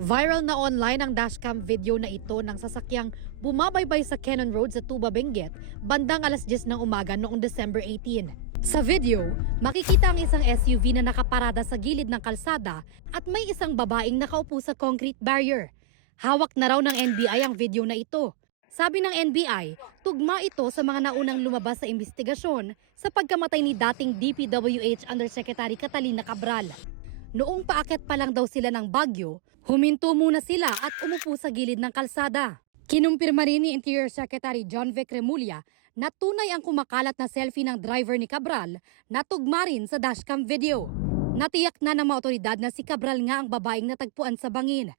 Viral na online ang dashcam video na ito ng sasakyang bumabaybay sa Cannon Road sa Tuba, Benguet, bandang alas 10 ng umaga noong December 18. Sa video, makikita ang isang SUV na nakaparada sa gilid ng kalsada at may isang babaeng nakaupo sa concrete barrier. Hawak na raw ng NBI ang video na ito. Sabi ng NBI, tugma ito sa mga naunang lumabas sa investigasyon sa pagkamatay ni dating DPWH Undersecretary Catalina Cabral. Noong paakyat pa lang daw sila ng Baguio, huminto muna sila at umupo sa gilid ng kalsada. Kinumpirma rin ni Interior Secretary John Vic Remulla na tunay ang kumakalat na selfie ng driver ni Cabral na tugma rin sa dashcam video. Natiyak na ng mga otoridad na si Cabral nga ang babaeng natagpuan sa bangin.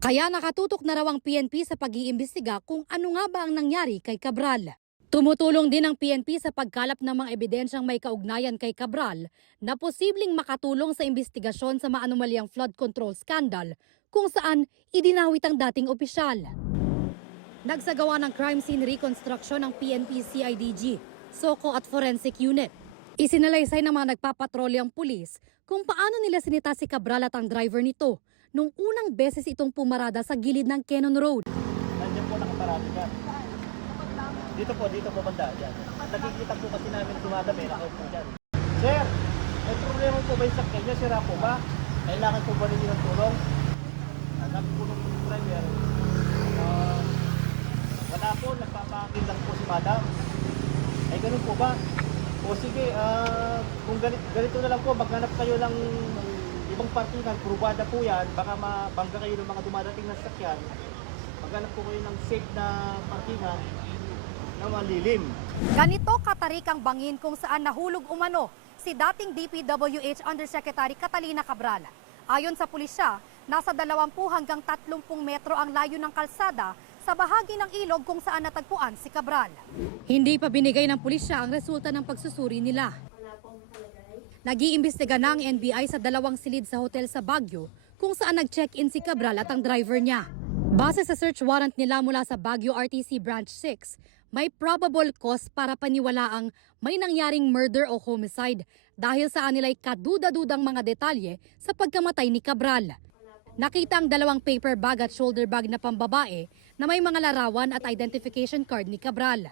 Kaya nakatutok na raw ang PNP sa pag-iimbestiga kung ano nga ba ang nangyari kay Cabral. Tumutulong din ang PNP sa pagkalap ng mga ebidensyang may kaugnayan kay Cabral na posibleng makatulong sa investigasyon sa maanumalyang flood control scandal kung saan idinawit ang dating opisyal. Nagsagawa ng crime scene reconstruction ng PNP CIDG, SOCO at Forensic Unit. Isinalaysay ng mga nagpapatrolyang pulis kung paano nila sinita si Cabral at ang driver nito nung unang beses itong pumarada sa gilid ng Cannon Road. Nandiyan po nakaparado dyan. Dito po banda dyan. Nakikita po kasi namin dumadami, nakaupo dyan. Sir, may problema po ba yung sakyan niya? Sira po ba? Kailangan po ba ninyo ng tulong? Sabi po ng driver, wala po, nagpapakil lang po si madam. Ay ganun po ba? O sige, kung ganito na lang po, maghanap kayo ng ibang parkingan, probada po yan, baka mabangga kayo ng mga dumadating na sakyan. Maghanap po kayo ng safe na parkingan na malilim. Ganito katarik ang bangin kung saan nahulog umano si dating DPWH Undersecretary Catalina Cabral. Ayon sa pulisya, nasa 20 hanggang 30 metro ang layo ng kalsada sa bahagi ng ilog kung saan natagpuan si Cabral. Hindi pa binigay ng pulisya ang resulta ng pagsusuri nila. Nag-iimbestiga na ang NBI sa 2 silid sa hotel sa Baguio kung saan nag-check-in si Cabral at ang driver niya. Base sa search warrant nila mula sa Baguio RTC Branch 6, may probable cause para paniwalaang may nangyaring murder o homicide dahil sa kanila'y kaduda-dudang mga detalye sa pagkamatay ni Cabral. Nakita ang 2 paper bag at shoulder bag na pambabae na may mga larawan at identification card ni Cabral.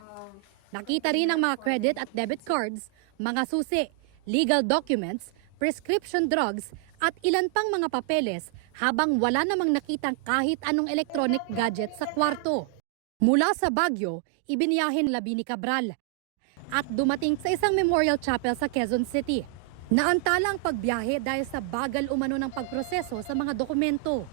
Nakita rin ang mga credit at debit cards, mga susi, legal documents, prescription drugs at ilan pang mga papeles habang wala namang nakitang kahit anong electronic gadget sa kwarto. Mula sa Baguio, ibiniyahin labi ni Cabral at dumating sa isang memorial chapel sa Quezon City. Naantala ang pagbiyahe dahil sa bagal umano ng pagproseso sa mga dokumento.